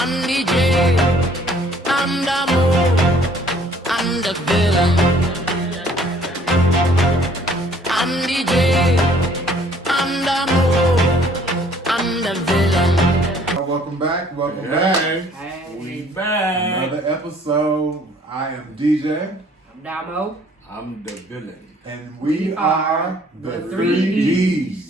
I'm DJ, I'm Damo, I'm the villain. I'm DJ, I'm Damo, I'm the villain. Welcome back, back. We back. Another episode. I am DJ. I'm Damo. I'm the villain. And we are the 3Ds.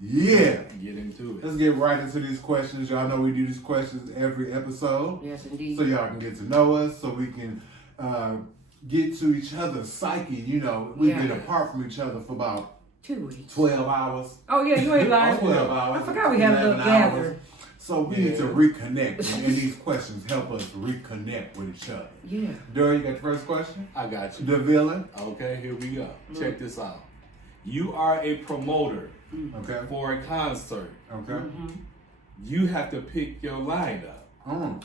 Yeah. Get into it. Let's get right into these questions. Y'all know we do these questions every episode. Yes, indeed. So y'all can get to know us, so we can get to each other's psyche. You know, we've been apart from each other for about 2 weeks. 12 hours. Oh, yeah, you ain't lying. 12 hours. I forgot we had a little 11 hours. gathering. So we need to reconnect, and these questions help us reconnect with each other. Yeah. Dory, you got the first question? I got you. The villain. Okay, here we go. Check this out. You are a promoter Okay. for a concert. Okay. You have to pick your lineup.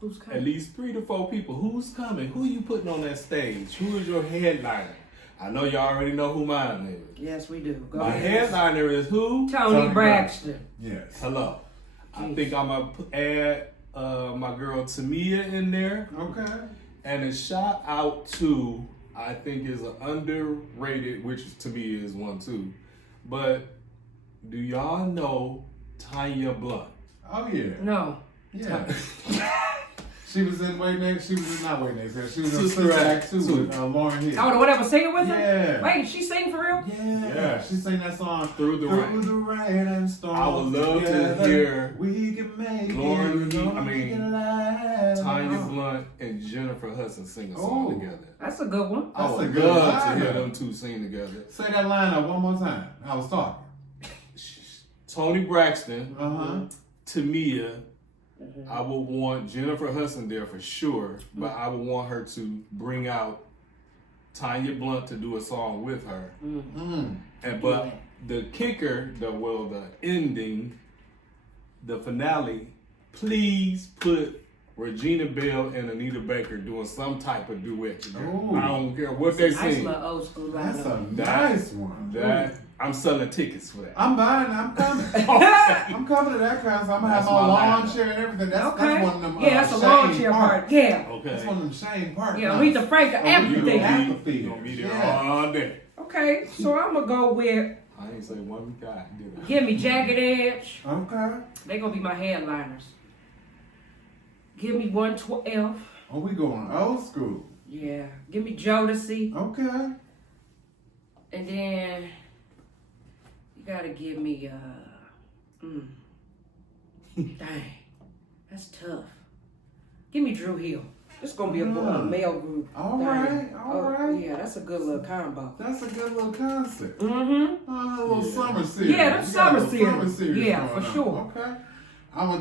Who's At coming? least 3 to 4 people. Who's coming? Who you putting on that stage? Who is your headliner? I know y'all already know who mine is. Yes, we do. Go My ahead. headliner is who? Tony Braxton. Yes. Hello. I think I'm going to add my girl Tamia in there. Okay. And a shout out to, I think is an underrated, which to me is one too. But do y'all know Tanya Blunt? Oh yeah. No. Yeah. She was in Wait Next. She was in not Wait Next. She was in Sister Sister Act Act 2 with Lauren Hill. Oh, the one that was singing with her? Yeah. Wait, she sing for real? Yeah. She sang that song Through the Rain. the rain and storm. I would love to together, hear we can make Lauren, it. I mean, Tanya Tanya Blunt and Jennifer Hudson sing a song Oh. together. That's a good one. I That's a would good love to lineup. hear them two sing together. Say that line up one more time. I was talking. Tony Braxton, Tamia. I would want Jennifer Hudson there for sure, but I would want her to bring out Tanya Blunt to do a song with her. And but the kicker, the ending, the finale, please put Regina Bell and Anita Baker doing some type of duet together. Ooh. I don't care what they Nice sing. little old school That's lineup. a nice one. That I'm selling tickets for that. I'm buying. I'm coming. I'm coming to that concert. I'm gonna have That's my my lawn lineup. chair and everything. That's Okay. one of them. Yeah, that's a lawn Shane chair Park. part. Yeah. Okay. That's one of them Shane Park. Yeah, Aretha Franklin, Oh, everything. You gonna be there all day. Okay, so I'm going to go with I ain't say one guy, did I? Give Me Jagged Edge. Okay. They going to be my headliners. Give Me 112. Oh, we going old school. Yeah. Give Me Jodeci. Okay. And then you gotta give me dang, that's tough. Give me Drew Hill. It's gonna be a male group. All thing. right, all right. Yeah, that's a good little combo. That's a good little concept. Mm-hmm. A little summer series. Yeah, that's You got a summer little series. Yeah, going for on. sure. Okay. I'm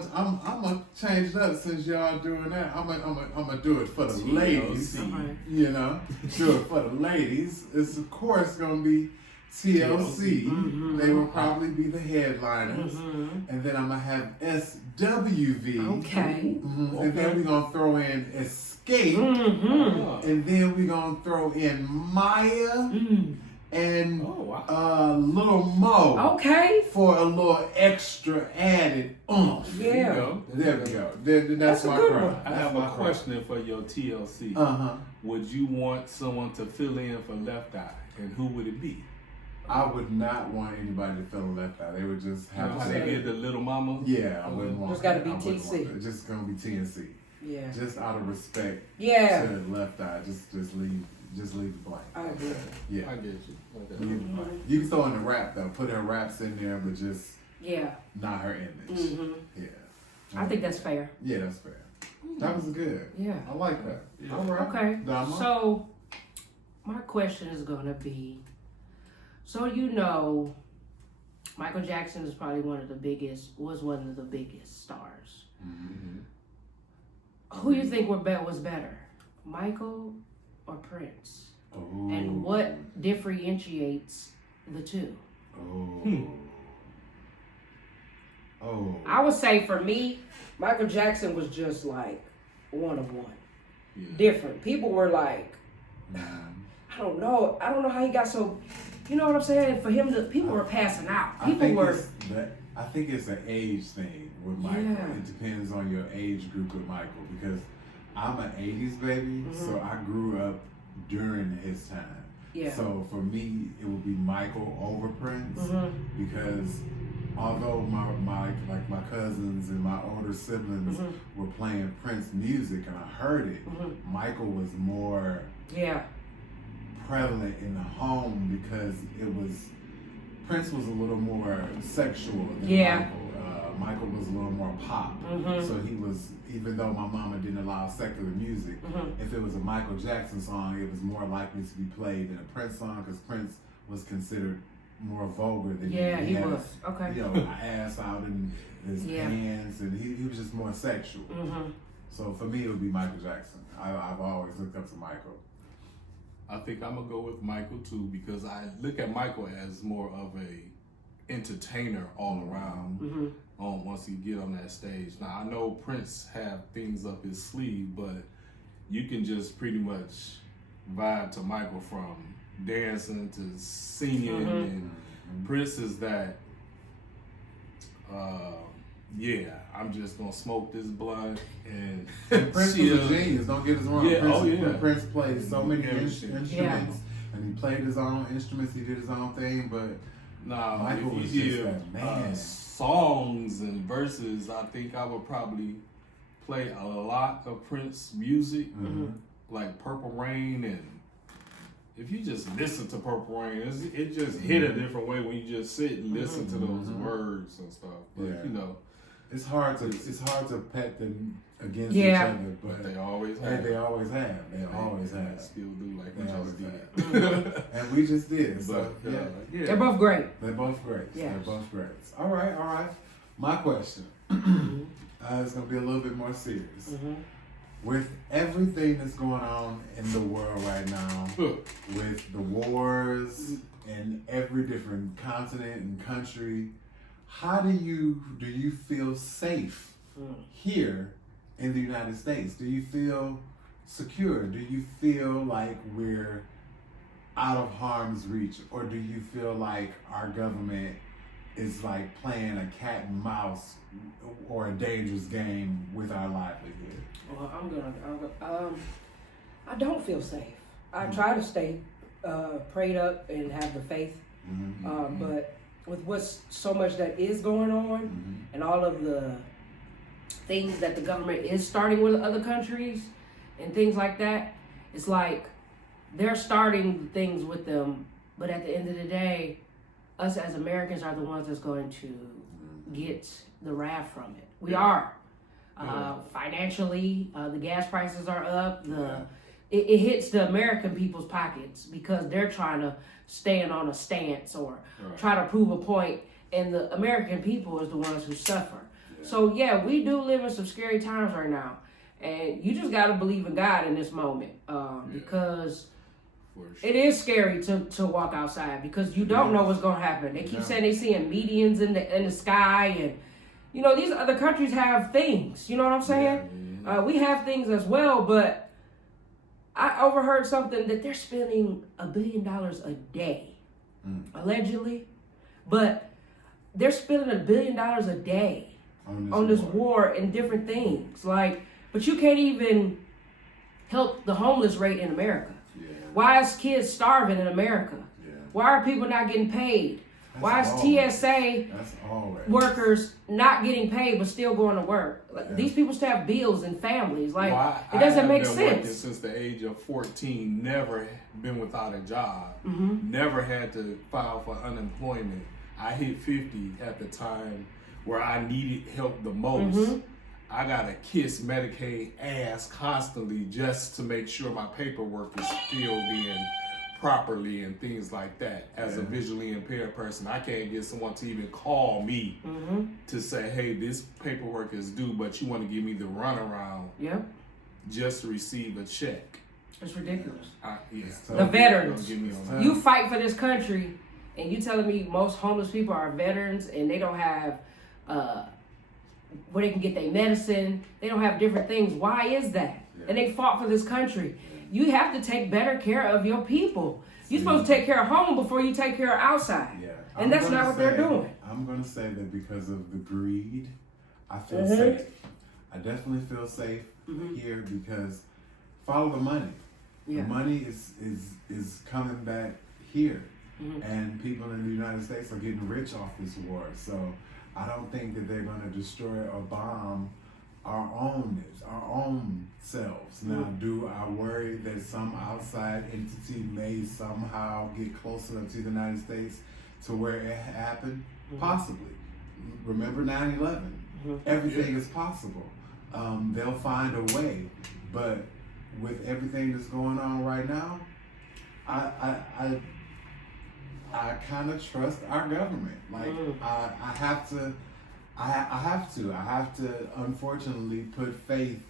gonna change it up since y'all doing that. I'm gonna do it for the ladies. Okay. You know, do it for the ladies. It's of course gonna be TLC. They will probably be the headliners, and then I'm gonna have SWV. Okay. And then we're gonna throw in Escape, Mm-hmm. and then we're gonna throw in Maya and Little Mo Okay. for a little extra added oomph. Yeah. There we go. That's That's a my good crowd. one. I That's have my a crowd. question for your TLC. Would you want someone to fill in for Left Eye, and who would it be? I would not want anybody to fill left out. They would just You know have how to they say, did the Little Mama? yeah, I wouldn't want Just gotta that. be I wouldn't TC. want that. It's just gonna be TNC. Yeah. Just out of respect Yeah. to the left eye. Just leave the blank. I agree. Yeah. I get you. Okay. You can throw in the rap though. Put her raps in there, but just Yeah. not her image. Yeah. I think that's fair. Yeah, that's fair. That was good. Yeah. I like that. Yeah. All right. Okay. Damo? So my question is gonna be, so you know, Michael Jackson is probably was one of the biggest stars. Who you think was better, Michael or Prince? Oh. And what differentiates the two? Oh. Oh. I would say for me, Michael Jackson was just like one of one. Yeah. Different. People were like, I don't know how he got so, you know what I'm saying? For him, people were passing out. I People think were, it's I think it's an age thing with Michael. Yeah. It depends on your age group with Michael because I'm an 80s baby, so I grew up during his time. Yeah. So for me, it would be Michael over Prince because although my cousins and my older siblings were playing Prince music and I heard it, Michael was more prevalent in the home because Prince was a little more sexual than Michael. Michael was a little more pop. So he was, even though my mama didn't allow secular music, if it was a Michael Jackson song, it was more likely to be played than a Prince song because Prince was considered more vulgar than he was. Okay. You know, ass out in his hands, and he was just more sexual. So for me, it would be Michael Jackson. I've always looked up to Michael. I think I'm gonna go with Michael too because I look at Michael as more of a entertainer all around. Once he get on that stage. Now I know Prince have things up his sleeve, but you can just pretty much vibe to Michael from dancing to singing, and Prince is that. I'm just gonna smoke this blunt and Prince was a genius. Don't get us wrong. Prince played so many instruments, and he played his own instruments. He did his own thing, but Michael was just that man. Songs and verses, I think I would probably play a lot of Prince music, like Purple Rain, and if you just listen to Purple Rain, it just hit a different way when you just sit and listen to those words and stuff. But you know, it's hard to pet them against each other, but they always have. They always have. They always have. Still do like They we always just did. have. And we just did. So They're both great. They're both great. Yes. They're both great. All right. My question. It's gonna be a little bit more serious. With everything that's going on in the world right now, with the wars in every different continent and country, how do you feel safe here in the United States? Do you feel secure? Do you feel like we're out of harm's reach? Or do you feel like our government is like playing a cat and mouse or a dangerous game with our livelihood? Well, I don't feel safe. I try to stay prayed up and have the faith, but with what's so much that is going on and all of the things that the government is starting with other countries and things like that, it's like they're starting things with them, but at the end of the day, us as Americans are the ones that's going to get the wrath from it. We are. Financially, the gas prices are up. It hits the American people's pockets because they're trying to stand on a stance or try to prove a point, and the American people is the ones who suffer. So we do live in some scary times right now, and you just got to believe in God in this moment because it is scary to walk outside because you don't know what's going to happen. They keep saying they seeing medians in the sky, and you know these other countries have things. You know what I'm saying? We have things as well, but I overheard something that they're spending $1 billion a day, allegedly, but they're spending $1 billion a day on this war and different things. Like, but you can't even help the homeless rate in America. Why is kids starving in America? Why are people not getting paid? Why is TSA workers not getting paid but still going to work? Like, these people still have bills and families. Like, it doesn't make sense. Since the age of 14, never been without a job, never had to file for unemployment. I hit 50 at the time where I needed help the most. I gotta kiss Medicaid ass constantly just to make sure my paperwork is still being properly and things like that. As a visually impaired person, I can't get someone to even call me to say, hey, this paperwork is due, but you want to give me the runaround just to receive a check. It's ridiculous. The veterans. You fight for this country, and you telling me most homeless people are veterans and they don't have where they can get their medicine. They don't have different things. Why is that? And they fought for this country. You have to take better care of your people. You're supposed to take care of home before you take care of outside. And that's not what they're doing. I'm going to say that because of the greed, I feel safe. I definitely feel safe here because follow the money. Yeah. The money is coming back here. And people in the United States are getting rich off this war. So I don't think that they're going to destroy or bomb our own selves. Now, do I worry that some outside entity may somehow get closer to the United States to where it happened? Possibly. Remember 9/11? Everything is possible. They'll find a way. But with everything that's going on right now, I kind of trust our government. Like I have to unfortunately put faith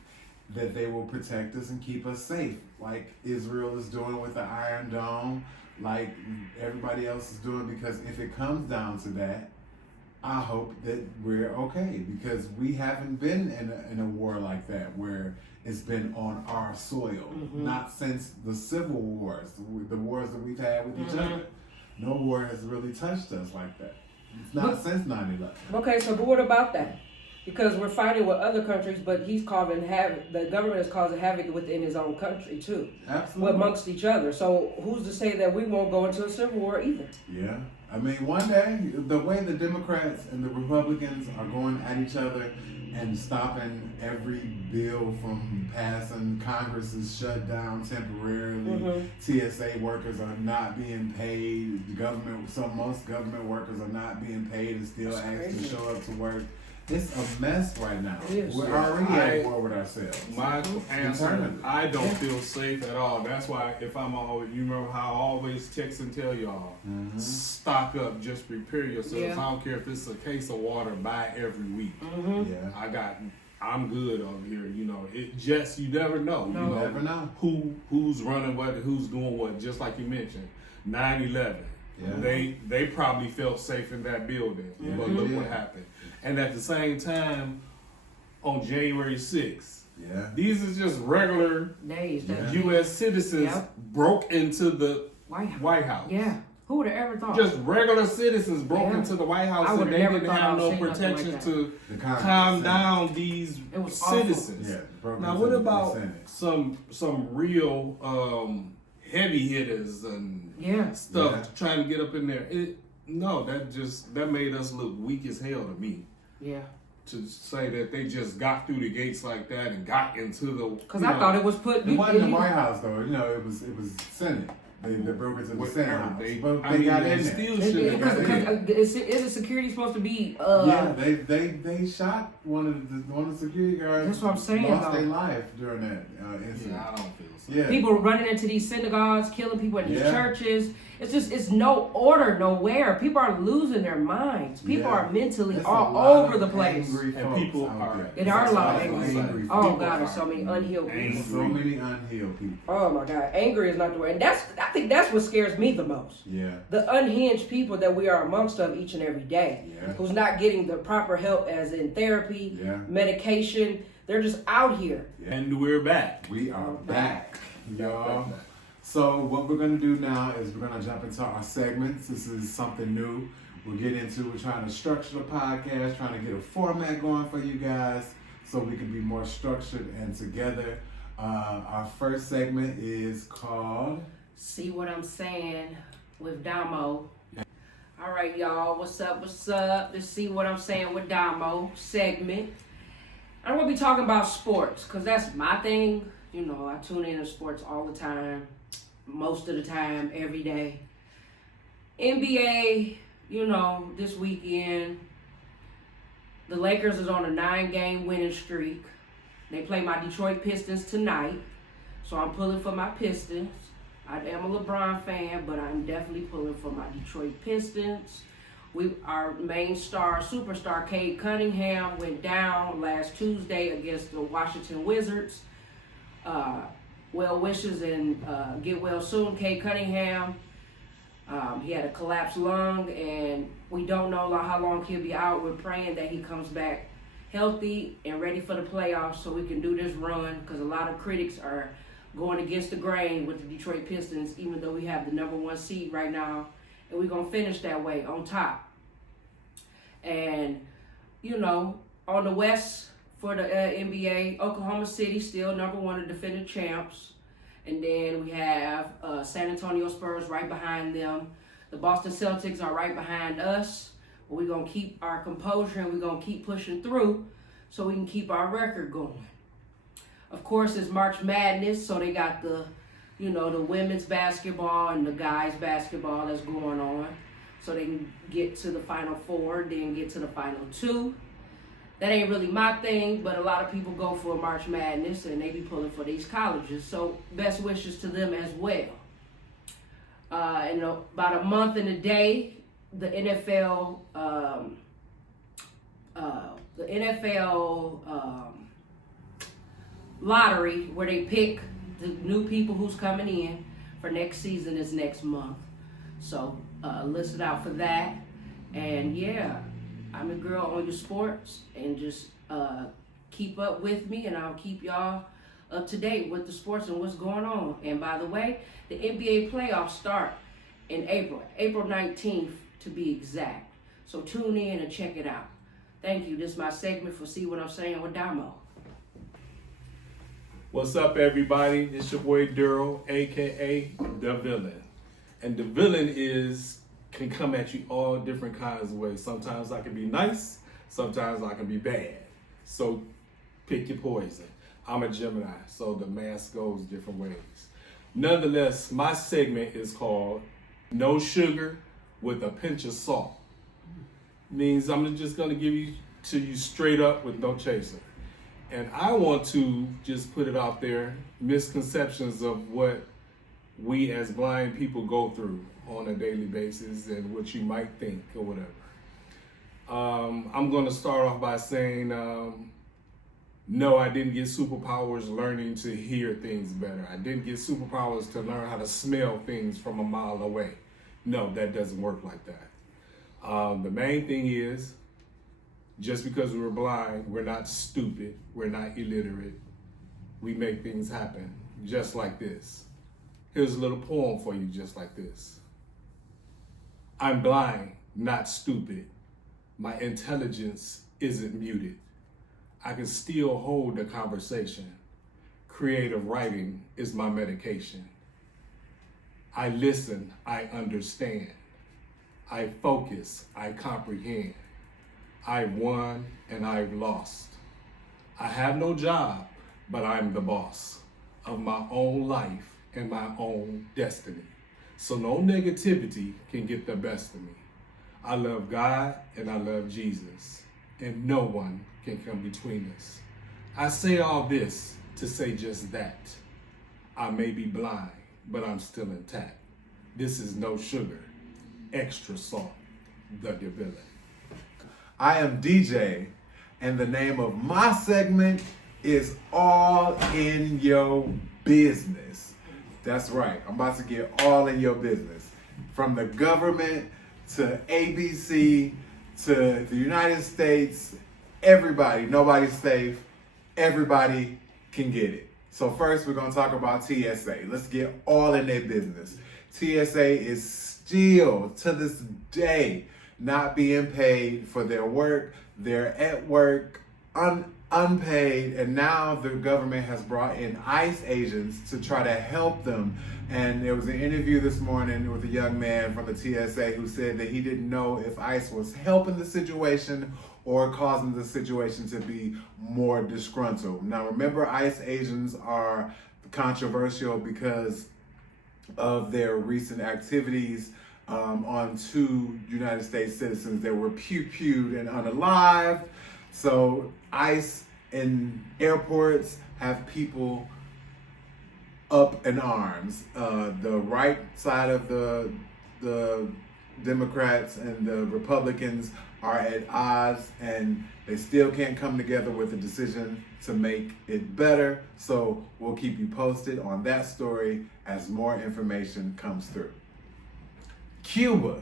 that they will protect us and keep us safe, like Israel is doing with the Iron Dome, like everybody else is doing. Because if it comes down to that, I hope that we're okay, because we haven't been in a war like that where it's been on our soil. Not since the civil wars, the wars that we've had with each other. No war has really touched us like that. It's not since 9/11. Okay, so but what about that? Because we're fighting with other countries, but he's causing havoc. The government is causing havoc within his own country too. Absolutely. Amongst each other. So who's to say that we won't go into a civil war either? Yeah. I mean, one day, the way the Democrats and the Republicans are going at each other and stopping every bill from passing, Congress is shut down temporarily. TSA workers are not being paid. Most government workers are not being paid and still asked to show up to work. It's a mess right now. We're already at war with ourselves. My answer, I don't feel safe at all. That's why if I'm always, you remember how I always text and tell y'all, stock up, just prepare yourselves. I don't care if it's a case of water, buy every week. Yeah. I'm good over here. You know, it just, you never know. You never know. Who's running what, who's doing what, just like you mentioned. 9/11. Yeah. They probably felt safe in that building. But look what happened. And at the same time, on January 6th, these are just regular days. U.S. citizens broke into the White House. Yeah. Who would have ever thought? Just regular citizens broke into the White House and they didn't have no protection to calm down these citizens. Now, what about some real heavy hitters and stuff trying to get up in there? That made us look weak as hell to me. Yeah. To say that they just got through the gates like that and got into the. Because I thought it was put. It wasn't the White House though. You know, it was Senate. They broke into the Senate House. They got in there. Isn't security supposed to be? They shot one of the security guards. That's what I'm saying. Lost their life during that incident. Yeah, I don't feel so. Yeah. People running into these synagogues, killing people in these churches. It's no order nowhere. People are losing their minds. People are mentally all over the place. And people are. There are a lot of angry. Oh God, there's so many unhealed people. So many unhealed people. Oh my God, angry is not the word. And I think that's what scares me the most. Yeah. The unhinged people that we are amongst of each and every day. Yeah. Who's not getting the proper help, as in therapy, medication. They're just out here. Yeah. And we're back. We are back, y'all. So what we're going to do now is we're going to jump into our segments. This is something new we're trying to structure the podcast, trying to get a format going for you guys so we can be more structured and together. Our first segment is called See What I'm Saying with Damo. All right, y'all. What's up? Let's See What I'm Saying with Damo segment. I'm going to be talking about sports because that's my thing. You know, I tune in to sports all the time. Most of the time, every day. NBA, you know, this weekend, the Lakers is on a 9-game winning streak. They play my Detroit Pistons tonight, so I'm pulling for my Pistons. I am a LeBron fan, but I'm definitely pulling for my Detroit Pistons. Our main star, superstar, Cade Cunningham, went down last Tuesday against the Washington Wizards. Well wishes and get well soon, Cade Cunningham. He had a collapsed lung, and we don't know how long he'll be out. We're praying that he comes back healthy and ready for the playoffs so we can do this run, because a lot of critics are going against the grain with the Detroit Pistons, even though we have the #1 seed right now and we're gonna finish that way on top. And you know, on the West for the NBA, Oklahoma City still number one of defending champs, and then we have San Antonio Spurs right behind them. The Boston Celtics are right behind us. But we're gonna keep our composure and we're gonna keep pushing through so we can keep our record going. Of course, it's March Madness, so they got the, you know, the women's basketball and the guys basketball that's going on. So they can get to the Final Four, then get to the Final Two. That ain't really my thing, but a lot of people go for March Madness and they be pulling for these colleges. So best wishes to them as well. In about a month and a day, the NFL lottery where they pick the new people who's coming in for next season is next month. So listen out for that. And yeah, I'm a girl on your sports, and just keep up with me, and I'll keep y'all up to date with the sports and what's going on. And by the way, the NBA playoffs start in April 19th to be exact. So tune in and check it out. Thank you. This is my segment for See What I'm Saying with Damo. What's up, everybody? It's your boy Daryl, aka The Villain. And the villain can come at you all different kinds of ways. Sometimes I can be nice, sometimes I can be bad. So pick your poison. I'm a Gemini, so the mask goes different ways. Nonetheless, my segment is called No Sugar with a Pinch of Salt. Means I'm just gonna give you to you straight up with no chaser. And I want to just put it out there, misconceptions of what we as blind people go through on a daily basis and what you might think or whatever. I'm gonna start off by saying, no, I didn't get superpowers learning to hear things better. I didn't get superpowers to learn how to smell things from a mile away. No, that doesn't work like that. The main thing is, just because we're blind, we're not stupid, we're not illiterate. We make things happen just like this. Here's a little poem for you just like this. I'm blind, not stupid. My intelligence isn't muted. I can still hold the conversation. Creative writing is my medication. I listen, I understand. I focus, I comprehend. I've won and I've lost. I have no job, but I'm the boss of my own life and my own destiny. So no negativity can get the best of me. I love God and I love Jesus, and no one can come between us. I say all this to say just that. I may be blind, but I'm still intact. This is no sugar, extra salt, the villain. I am DJ, and the name of my segment is All in Your Business. That's right, I'm about to get all in your business. From the government to ABC to the United States, everybody, nobody's safe, everybody can get it. So first we're gonna talk about TSA. Let's get all in their business. TSA is still, to this day, not being paid for their work. They're at work unpaid, and now the government has brought in ICE agents to try to help them. And there was an interview this morning with a young man from the TSA who said that he didn't know if ICE was helping the situation or causing the situation to be more disgruntled. Now remember, ICE agents are controversial because of their recent activities on two United States citizens that were pew-pewed and unalived. So ICE in airports have people up in arms. The right side of the Democrats and the Republicans are at odds, and they still can't come together with a decision to make it better. So we'll keep you posted on that story as more information comes through. Cuba,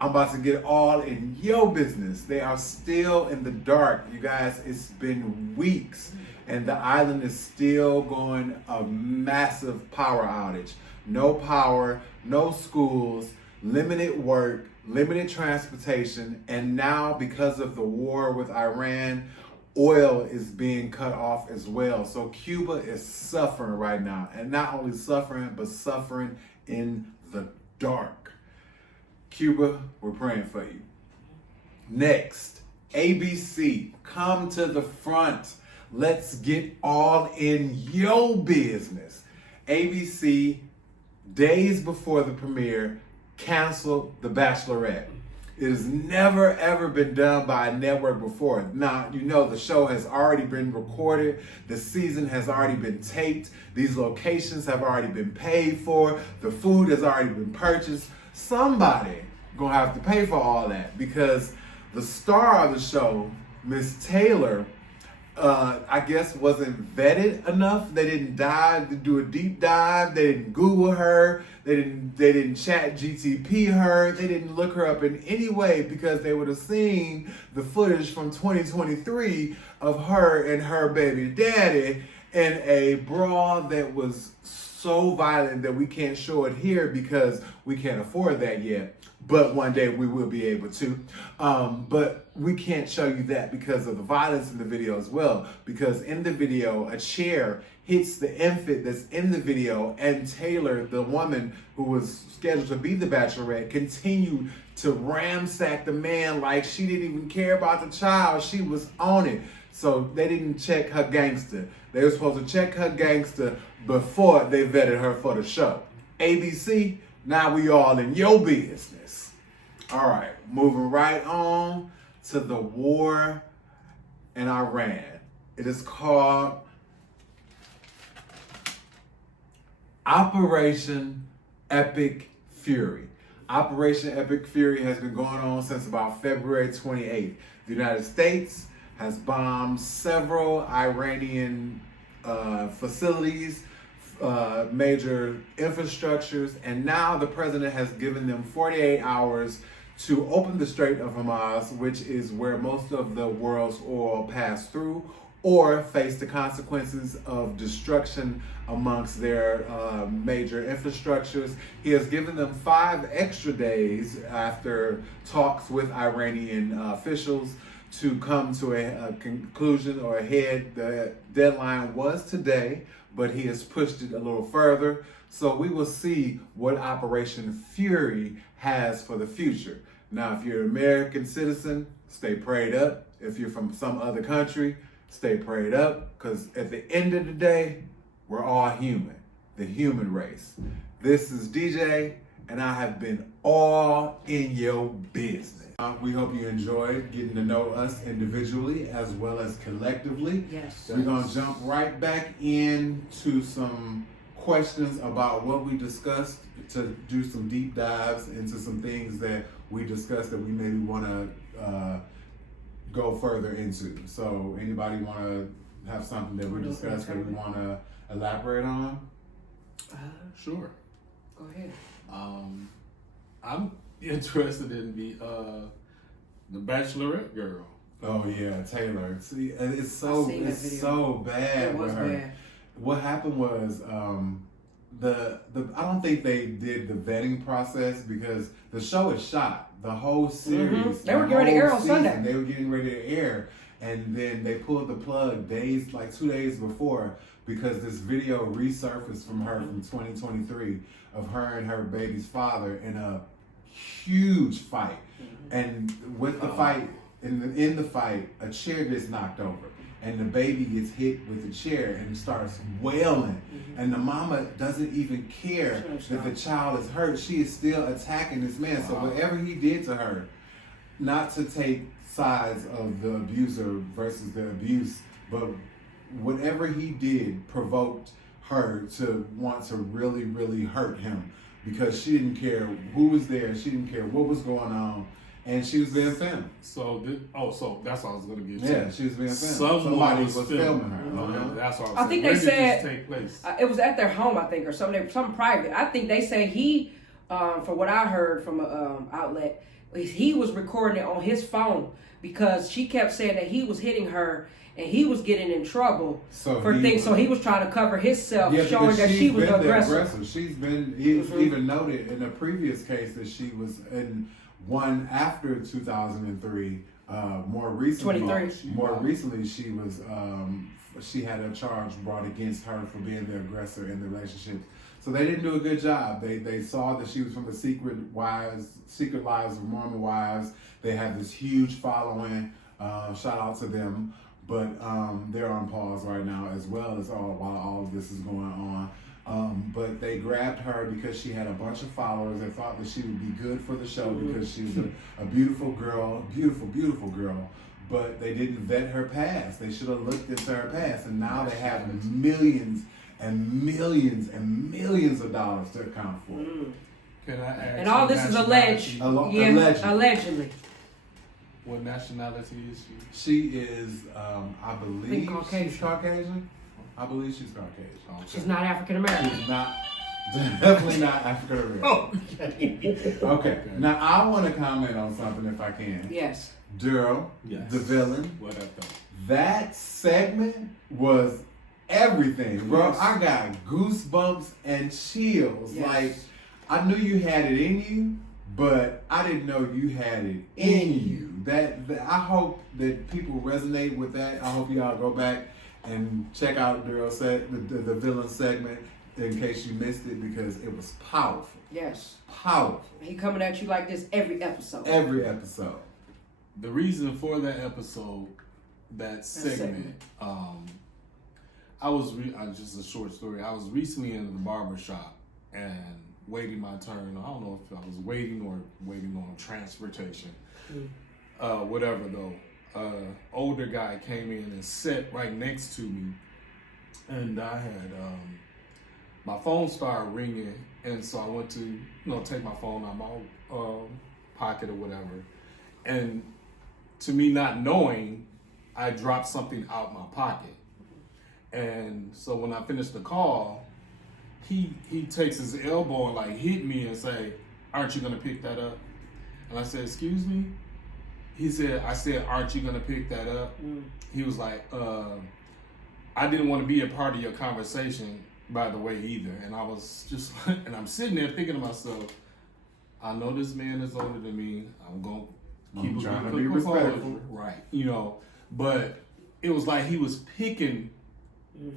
I'm about to get all in your business. They are still in the dark. You guys, it's been weeks and the island is still going a massive power outage. No power, no schools, limited work, limited transportation, and now because of the war with Iran, oil is being cut off as well. So Cuba is suffering right now, and not only suffering, but suffering in the dark. Cuba, we're praying for you. Next, ABC, come to the front. Let's get all in your business. ABC, days before the premiere, canceled The Bachelorette. It has never ever been done by a network before. Now, you know the show has already been recorded. The season has already been taped. These locations have already been paid for. The food has already been purchased. Somebody gonna have to pay for all that because the star of the show, Miss Taylor, I guess wasn't vetted enough. They didn't do a deep dive. They didn't Google her. They didn't chat GTP her. They didn't look her up in any way because they would have seen the footage from 2023 of her and her baby daddy in a brawl that was so violent that we can't show it here because we can't afford that yet. But one day we will be able to. But we can't show you that because of the violence in the video as well. Because in the video, a chair hits the infant that's in the video, and Taylor, the woman who was scheduled to be the Bachelorette, continued to ramsack the man like she didn't even care about the child. She was on it. So they didn't check her gangster. They were supposed to check her gangster before they vetted her for the show. ABC, now we all in your business. All right, moving right on to the war in Iran. It is called Operation Epic Fury. Operation Epic Fury has been going on since about February 28th. The United States has bombed several Iranian facilities, major infrastructures, and now the president has given them 48 hours to open the Strait of Hormuz, which is where most of the world's oil pass through, or face the consequences of destruction amongst their major infrastructures. He has given them 5 extra days after talks with Iranian officials to come to a conclusion or a head. The deadline was today, but he has pushed it a little further. So we will see what Operation Fury has for the future. Now, if you're an American citizen, stay prayed up. If you're from some other country, stay prayed up, because at the end of the day, we're all human, the human race. This is DJ, and I have been all in your business. We hope you enjoyed getting to know us individually as well as collectively. Yes. We're going to jump right back into some questions about what we discussed, to do some deep dives into some things that we discussed that we maybe want to go further into. So anybody want to have something that we discussed that we want to elaborate on? Sure. Go ahead. I'm interested in the Bachelorette girl. Oh yeah, Taylor. See, it's so bad with her. Bad. What happened was the I don't think they did the vetting process because the show is shot. The whole series. Mm-hmm. They were getting ready to air on Sunday. They were getting ready to air, and then they pulled the plug 2 days before because this video resurfaced from her from 2023 of her and her baby's father in a huge fight. And with the fight, in the fight, a chair gets knocked over, and the baby gets hit with the chair and starts wailing. And the mama doesn't even care that the child is hurt. She is still attacking this man. So whatever he did to her, not to take sides of the abuser versus the abuse, but whatever he did provoked her to want to really, really hurt him, because she didn't care who was there. She didn't care what was going on. And she was being filmed. So that's what I was going to get to. Yeah, she was being filmed. Somebody was filming her. Okay, that's what I think they said take place? It was at their home, I think, or something private. I think they say he, from what I heard from an outlet, he was recording it on his phone because she kept saying that he was hitting her and he was getting in trouble for things. So he was trying to cover himself, showing that she was the aggressor. She's been even noted in a previous case that she was in one after 2003. More recently, 23. She was she had a charge brought against her for being the aggressor in the relationship. So they didn't do a good job. They saw that she was from the Secret Lives of Mormon Wives. They have this huge following. Shout out to them. But they're on pause right now as well as while all of this is going on. But they grabbed her because she had a bunch of followers. They thought that she would be good for the show because she was a beautiful girl, beautiful girl. But they didn't vet her past. They should have looked into her past. And now they have millions and millions and millions of dollars to account for. Can I ask? And all this is alleged. Allegedly. What nationality is she? She is, I believe, she's Caucasian. I believe she's Caucasian. Okay. She's not African American. She's not, definitely not African American. Okay. Now I want to comment on something if I can. Yes. Daryl, yes. The villain. What I thought. That segment was everything, bro. Yes. I got goosebumps and chills. Yes. Like, I knew you had it in you, but I didn't know you had it in you. That I hope that people resonate with that. I hope y'all go back and check out the villain segment in case you missed it because it was powerful. Yes. Powerful. He coming at you like this every episode. Every episode. The reason for that episode, that segment, just a short story. I was recently in the barber shop and waiting my turn. I don't know if I was waiting or waiting on transportation. Whatever though. Older guy came in and sat right next to me, and I had my phone started ringing, and so I went to take my phone out my pocket or whatever, and to me not knowing, I dropped something out my pocket, and so when I finished the call, he takes his elbow and like hit me and say, "Aren't you gonna pick that up?" And I said, "Excuse me." I said, "Aren't you gonna pick that up?" He was like, "I didn't want to be a part of your conversation, by the way, either." And I was just, and I'm sitting there thinking to myself, I know this man is older than me. I'm gonna keep trying to be respectful, right? But it was like he was picking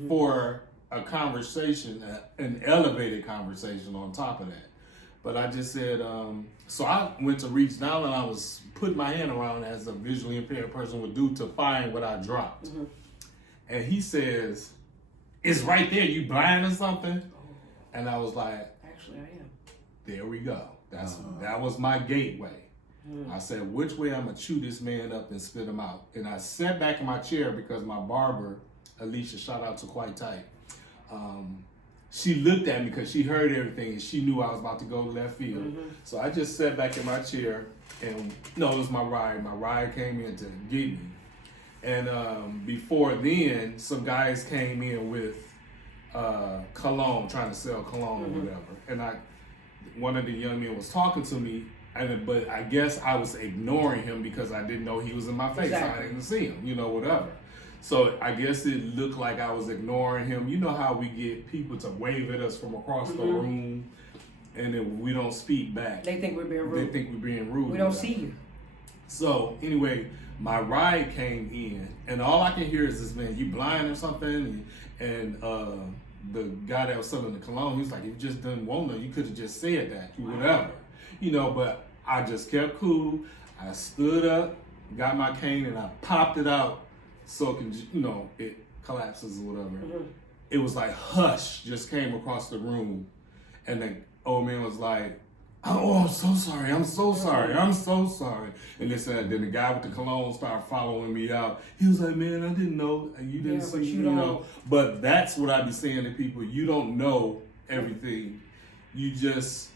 for a conversation, an elevated conversation on top of that. But I just said, so I went to reach down and I was putting my hand around as a visually impaired person would do to find what I dropped. And he says, "It's right there, you blind or something?" And I was like, "Actually, I am." There we go. That was my gateway. I said, which way I'm gonna chew this man up and spit him out? And I sat back in my chair because my barber, Alicia, shout out to Quite Tight, she looked at me because she heard everything and she knew I was about to go left field. So I just sat back in my chair and it was my ride. My ride came in to get me. And before then, some guys came in with cologne, trying to sell cologne or whatever. And one of the young men was talking to me, but I guess I was ignoring him because I didn't know he was in my face. Exactly. I didn't see him, whatever. So I guess it looked like I was ignoring him. You know how we get people to wave at us from across the room and then we don't speak back. They think we're being rude. They think we're being rude. We don't see you. So anyway, my ride came in and all I can hear is this man, "You blind or something?" And the guy that was selling the cologne, he was like, "If you just didn't want to, you could have just said that, whatever." But I just kept cool. I stood up, got my cane and I popped it out. So it collapses or whatever. It was like hush just came across the room, and the old man was like, "Oh, I'm so sorry, I'm so sorry, I'm so sorry." And then the guy with the cologne started following me out. He was like, "Man, I didn't know, you didn't see me, But that's what I be saying to people: you don't know everything. You just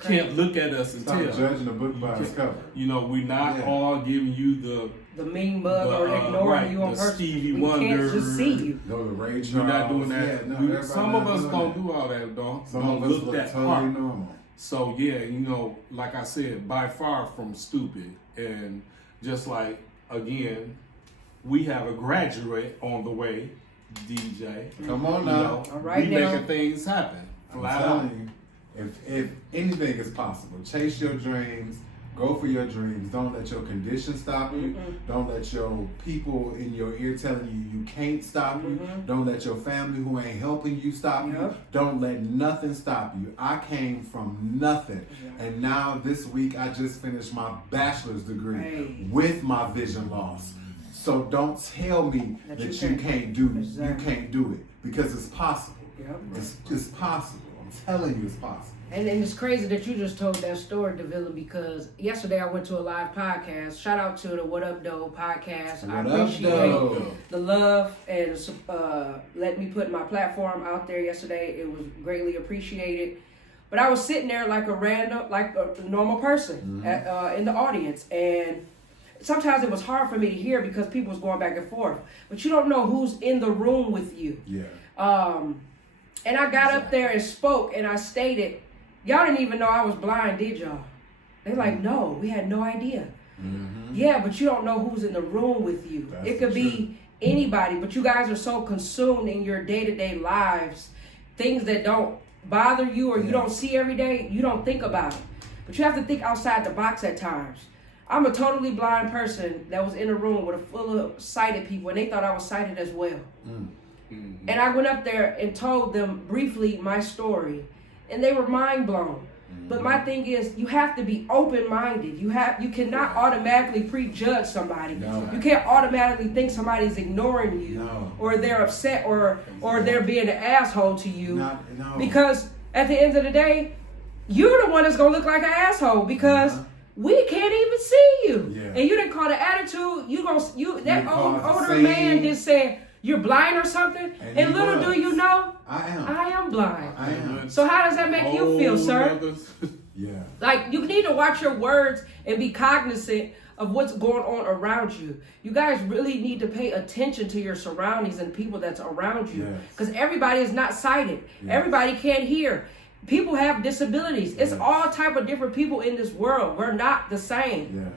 can't look at us and Stop tell. Judging a book by its cover. We're not all giving you the mean mug or ignoring you on the purpose. Stevie We Wonder. can't just see you. No, the Ray Charles. We're not doing that. Yeah, no, Some of us doing don't that. do all that, though. Some don't of us look look that totally hard. normal. So yeah, you know, like I said, by far from stupid. And just like, again, we have a graduate on the way, DJ. Come on You now. know, All right we now. making things happen. I'm Flat out. telling you, if anything is possible, chase your dreams, go for your dreams. Don't let your condition stop you. Don't let your people in your ear telling you you can't stop you. Don't let your family who ain't helping you stop you. Don't let nothing stop you. I came from nothing. And now this week I just finished my bachelor's degree with my vision loss. So don't tell me that you can't do you can't do it, because it's possible. It's possible. I'm telling you, it's possible. And it's crazy that you just told that story, Davila, because yesterday I went to a live podcast. Shout out to the What Up Doe podcast. I appreciate the love and letting me put my platform out there yesterday. It was greatly appreciated. But I was sitting there like a normal person in the audience, and sometimes it was hard for me to hear because people was going back and forth. But you don't know who's in the room with you. And I got up there and spoke, and I stated, y'all didn't even know I was blind, did y'all? They're like, no, we had no idea. Yeah, but you don't know who's in the room with you. It could be anybody, but you guys are so consumed in your day-to-day lives, things that don't bother you or you don't see every day, you don't think about it. But you have to think outside the box at times. I'm a totally blind person that was in a room with a full of sighted people, and they thought I was sighted as well. And I went up there and told them briefly my story, and they were mind blown. But my thing is, you have to be open-minded. You cannot automatically prejudge somebody. You can't automatically think somebody's ignoring you or they're upset or they're being an asshole to you. Because at the end of the day, you're the one that's gonna look like an asshole because we can't even see you. And you didn't call the attitude. That older man just said you're blind or something. And little do you know, I am blind. I am. So how does that make you feel, sir? Like, you need to watch your words and be cognizant of what's going on around you. You guys really need to pay attention to your surroundings and people that's around you. Because everybody is not sighted. Everybody can't hear. People have disabilities. It's all type of different people in this world. We're not the same.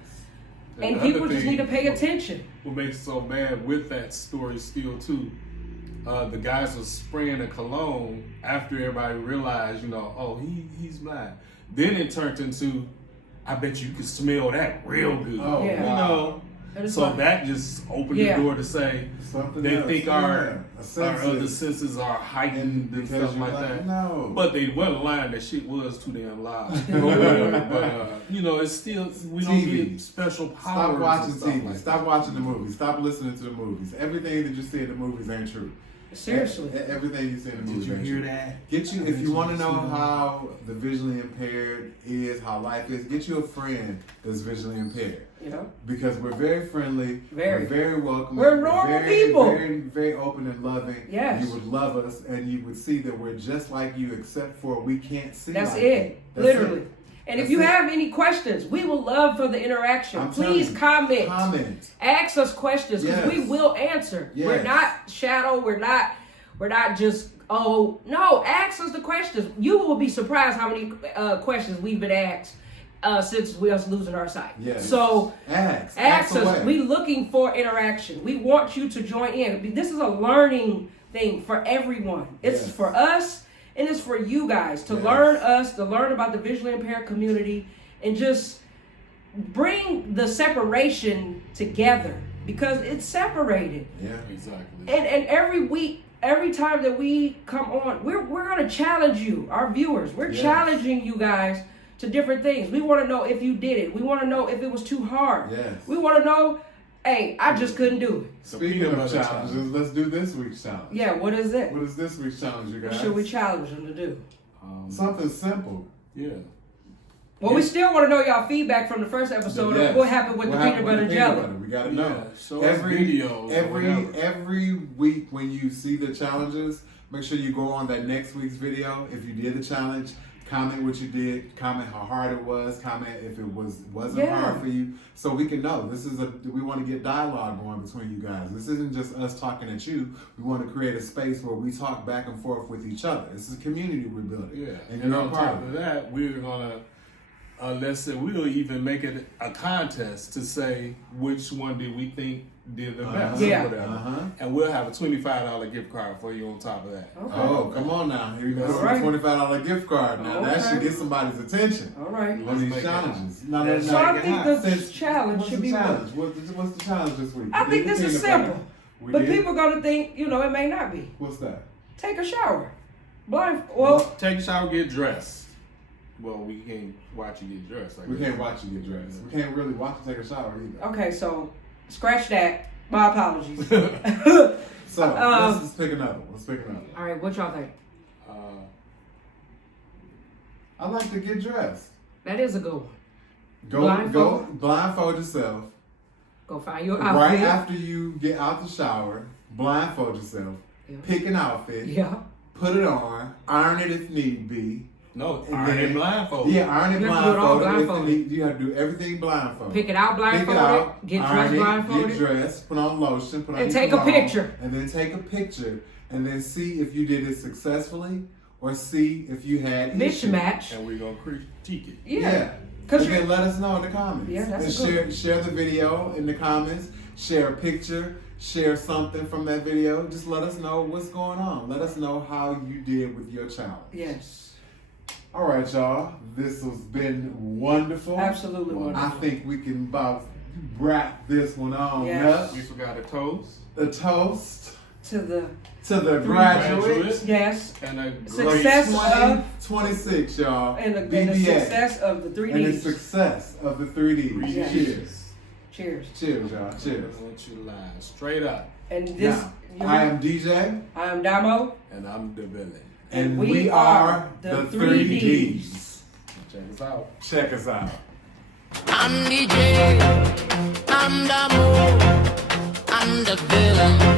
And people just need to pay attention. What makes it so bad with that story still too, the guys were spraying a cologne after everybody realized, oh, he's blind. Then it turned into, I bet you can smell that real good. So that just opened the door to say they think our other senses are heightened and stuff like that. But they wasn't lying. That shit was too damn loud. But it's still, we don't get special powers. Stop watching TV. Like Stop watching the movies. Stop listening to the movies. Everything that you see in the movies ain't true. Seriously. Everything you see in the movies. Did you hear that? If you want to know how the visually impaired is, how life is, get you a friend that's visually impaired. Because we're very friendly. We're very welcoming. We're normal people. Very, very open and loving. Yes. You would love us, and you would see that we're just like you, except for we can't see. That's like it. you. Literally. And if you have any questions, we will love for the interaction. Please comment. Ask us questions because we will answer. We're not shadow. We're not just, ask us the questions. You will be surprised how many questions we've been asked since we us losing our sight. So ask us. We looking for interaction. We want you to join in. This is a learning thing for everyone. It's for us. And it's for you guys to learn about the visually impaired community and just bring the separation together because it's separated. Exactly. And every week, every time that we come on, we're going to challenge you, our viewers. We're challenging you guys to different things. We want to know if you did it. We want to know if it was too hard. We want to know, hey, I just couldn't do it. Speaking of challenges, let's do this week's challenge. Yeah, what is it? What is this week's challenge, you guys? What should we challenge them to do? Something simple. Well, we still want to know y'all feedback from the first episode of what happened with the peanut butter jelly. We got to know. Show us videos. Every week when you see the challenges, make sure you go on that next week's video. If you did the challenge, Comment what you did. Comment how hard it was. Comment if it wasn't Yeah. hard for you, so we can know. We want to get dialogue going between you guys. This isn't just us talking at you. We want to create a space where we talk back and forth with each other. This is a community we're building. Yeah, and and you're on a part top of of it. that, we're gonna let's say we'll even make it a contest to say which one did we think did the best, Yeah. or whatever. Uh-huh. And we'll have a $25 gift card for you on top of that. Okay. Oh, come on now. Here you go. All right. $25 gift card. Now that Okay. should get somebody's attention All right. on Let's these make it challenges. No, Let's So I make it think hot. the challenge What's should the be what? challenge? What's the challenge this week? I think this is simple. We But did? people gonna think, you know, it may not be. What's that? Take a shower. Well, Take a shower, get dressed. Well, we can't watch you get dressed. Like We that. can't watch you get dressed. We can't really watch you take a shower either. okay, so scratch that. My apologies. So let's just pick another one. Let's pick another one. All right, what y'all think? I like to get dressed. That is a good one. Go Blindfold? blindfold yourself. Go find your Right outfit. after you get out the shower, blindfold yourself. Yeah. Pick an outfit. Yeah. Put it on. Iron it if need be. No, And iron then- it blindfolded. Yeah, iron it You have to do it all blindfolded. blindfolded. You have to do everything blindfolded. Pick it out blindfolded. Pick it out, Get iron dressed it, blindfolded. Get dressed, put on lotion, put on And your take a cologne, picture. And then take a picture and then see if you did it successfully or see if you had issues. Mismatch. And we're going to critique it. Yeah. And Cause then you, let us know in the comments. Yeah, that's and a good share the video in the comments. Share a picture. Share something from that video. Just let us know what's going on. Let us know how you did with your challenge. yes, All right, y'all. This has been wonderful. absolutely I wonderful. think we can about wrap this one on Yes. up. We forgot a toast. The toast To the to the graduates. yes, And a great success of 26, y'all. and the BBA. success of the 3Ds. And the success of the 3Ds. Yes. Cheers. Cheers. Cheers, y'all. Cheers. Let you lie straight up. And this, Now, I am DJ. I am Damo. And I'm the villain. And we are the 3Ds. Check us out. Check us out. I'm DJ, I'm Damo, I'm the villain.